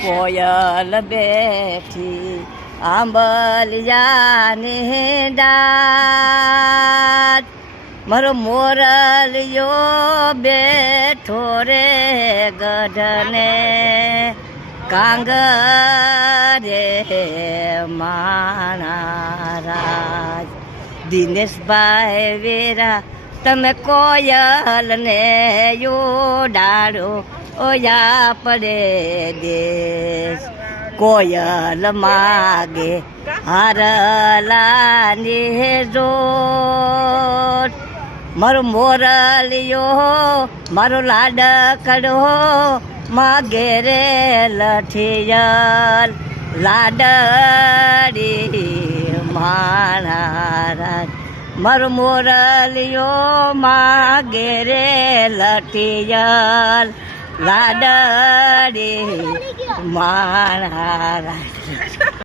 કોયલ બેઠી આંબલિયાની ડાળ મારો મોરલિયો બેઠો રે ગઢને કાંગરે માણા રાજ દિનેશભાઈ વેરા તમે કોયલ ને ઉડાડો ઓયા પડે દેશ કોયલ માગે હારલાની જોડ મારો મોરલિયો મારો લાડકડો માગે રે લઠિયલ લાડડી માણા મારો મોરલિયો માગે રે લઠિયલ લાડડી માણા